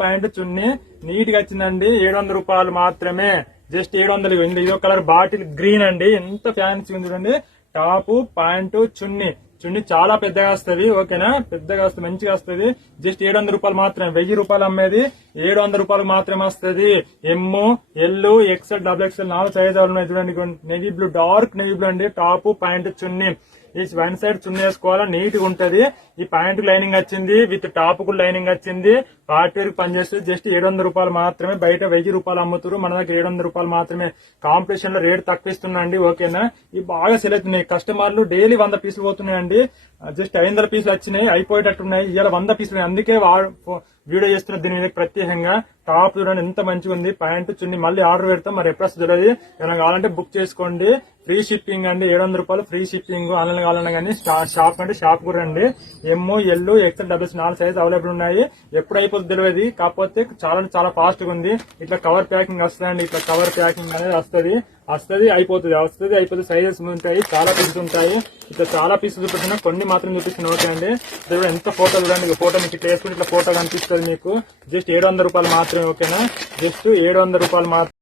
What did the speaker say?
Pant చున్నీ neat గా వచ్చిందండి. 700 రూపాయలు మాత్రమే. జస్ట్ 700. ఇదో కలర్ బాటిల్ గ్రీన్ అండి. ఎంత ఫ్యాన్సీ ఉంది చూడండి. టాప్ ప్యాంటు చున్నీ చాలా పెద్దగా వస్తుంది. ఓకేనా, పెద్దగా వస్తుంది, మంచిగా వస్తుంది. జస్ట్ 700 రూపాయలు మాత్రమే. 1000 రూపాయలు అమ్మేది 700 రూపాయలు మాత్రమే వస్తుంది. ఎమ్, ఎల్, ఎక్స్ఎల్, XXL 4 సైజులు ఉన్నాయి చూడండి. Navy blue, dark navy blue అండి. టాప్ ప్యాంట్ చున్నీ ఈ వన్ సైడ్ చున్నీ వేసుకోవాలా, నీట్ గా ఉంటది. ఈ ప్యాంట్ లైనింగ్ వచ్చింది, విత్ టాప్ కు లైనింగ్ వచ్చింది. పార్టీ వేర్ పనిచేస్తుంది. జస్ట్ 700 రూపాయలు మాత్రమే. బయట 1000 రూపాయలు అమ్ముతారు, మన దగ్గర 700 రూపాయలు మాత్రమే. కాంపిటీషన్ లో రేట్ తక్కువ ఇస్తున్నాండి. ఓకేనా, ఇవి బాగా సెల్ అవుతున్నాయి. కస్టమర్లు డైలీ 100 పీసులు పోతున్నాయండి. జస్ట్ 500 పీసులు వచ్చినాయి, అయిపోయేటట్టున్నాయి. ఇవాళ 100 పీసులు. అందుకే వీడియో చేస్తున్న దీని మీద ప్రత్యేకంగా. టాప్ చూడండి ఎంత మంచిగా ఉంది. ప్యాంటు చున్నీ మళ్ళీ ఆర్డర్ పెడతాం, మరి ఎప్పుడు తెలియదు. ఏమైనా కావాలంటే బుక్ చేసుకోండి. ఫ్రీ షిప్పింగ్ అండి. 700 రూపాయలు ఫ్రీ షిప్పింగ్. ఆన్లైన్ కావాలన్నా కానీ షాప్ అంటే షాప్ కూడా రండి. M, L, XXL, XXL 4 size available ఉన్నాయి. ఎప్పుడు అయిపోతుంది తెలియదు, కాకపోతే చాలా ఫాస్ట్ గా ఉంది. ఇట్లా కవర్ ప్యాకింగ్ వస్తుందండి. ఇట్లా కవర్ ప్యాకింగ్ అనేది అయిపోతుంది. సైజెస్ ఉంటాయి, చాలా పీసెస్ ఉంటాయి. ఇట్లా చాలా పీసెస్ చూపిస్తున్నా, కొన్ని మాత్రం చూపిస్తున్నా. ఓకే అండి, ఎంత ఫోటో చూడండి. ఫోటో మీకు ఇట్లా వేసుకుని ఇట్లా ఫోటో కనిపిస్తుంది మీకు. జస్ట్ 700 రూపాయలు మాత్రమే. ఓకేనా, జస్ట్ 700 రూపాయలు మాత్రమే.